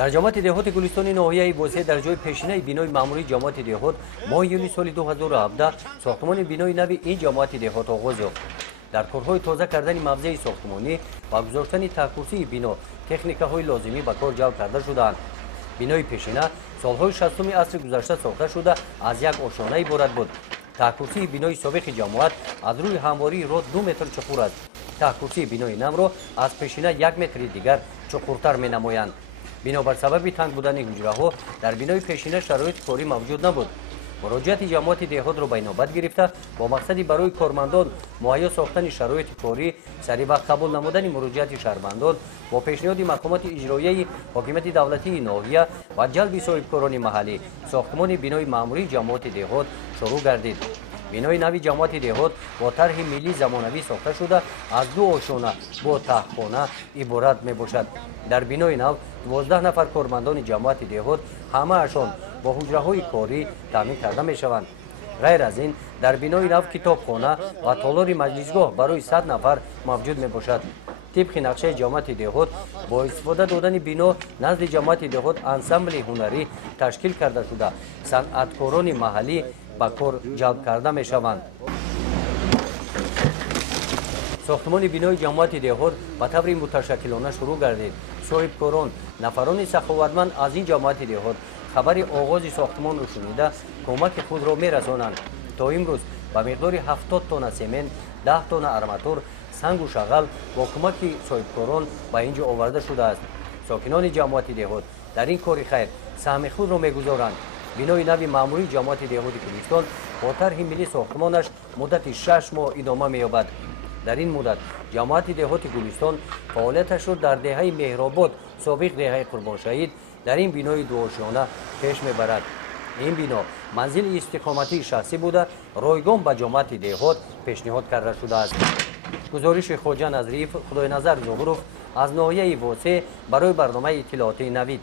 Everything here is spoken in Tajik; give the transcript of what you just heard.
дар ҷамоати деҳоти гулистони ноҳияи босе дар ҷои пешинаи бинои маъмурии ҷамоати деҳот моҳи июни соли 2017 сохтмони бинои нави ин ҷамоати деҳот оғоз ёфт. дар корҳои тоза кардани мавзеи сохтмонӣ ва гузоштани таҳкурсии бино техникаҳои лозимӣ ба кор ҷалб карда шудаанд. бинои пешина солҳои 60-уми асри гузашта сохта шуда аз як ошона иборат буд. таҳкурсии бинои собиқи ҷамоат аз рӯи ҳамвории род 2 метр чуқур аст. таҳкурсии бинои навро аз пешина 1 метри дигар чуқуртар менамоянд. бинобар сабаби танг будани ҳуҷраҳо дар бинои пешина шароити корӣ мавҷуд набуд. муроҷиати ҷамоати деҳотро ба инобат гирифта бо мақсади барои кормандон муҳайё сохтани шароити корӣ саривақт қабул намудани муроҷиати шаҳрвандон бо пешниҳоди мақомоти иҷроияи ҳокимияти давлатии ноҳия ва ҷалби соҳибкорони маҳаллӣ сохтмони бинои маъмурии ҷамоати деҳот шурӯъ гардид. бинои нави ҷамоати деҳот бо тарҳи миллии замонавӣ сохта шуда аз 2 ошона бо таҳхона иборат мебошад. дар бинои нав 12 нафар кормандони ҷамоати деҳот ҳамаашон бо ҳуҷраҳои корӣ таъмин карда мешаванд. ғайр аз ин дар бинои нав китобхона ва толори маҷлисгоҳ барои 100 нафар мавҷуд мебошад. тибқи нақшаи ҷамоати деҳот бо истифода додани бино назди ҷамоати деҳот ансамбли ҳунарӣ ташкил карда шуда санъаткорони маҳаллӣ ба кор ҷалб карда мешаванд. сохтмони бинои ҷамоати деҳот ба таври муташаккилона шурӯъ гардид. соҳибкорон нафарони саховатманд аз ин ҷамоати деҳот хабари оғози сохтмонро шунида кӯмаки худро мерасонанд. то имрӯз ба миқдори 70 тонна семент, 10 тонна арматур, сангу шағал бо кӯмаки соҳибкорон ба ин ҷо оварда шудааст. сокинони ҷамоати деҳот дар ин кори хайр саҳми худро мегузоранд. бинои нави маъмурии ҷамоати деҳоти гулистон бо тарҳи миллӣ сохтмонаш муддати 6 моҳ идома меёбад. дар ин муддат ҷамоати деҳоти гулистон фаъолияташро дар деҳаи меҳробод собиқ деҳаи қурбоншаҳид дар ин бинои дуошона пеш мебарад. ин бино манзили истиқоматии шахсӣ буда ройгон ба ҷамоати деҳот пешниҳод карда шудааст. гузориши хоҷа назриев, худойназар зуҳуров аз ноҳияи восе барои барномаи иттилооти навид.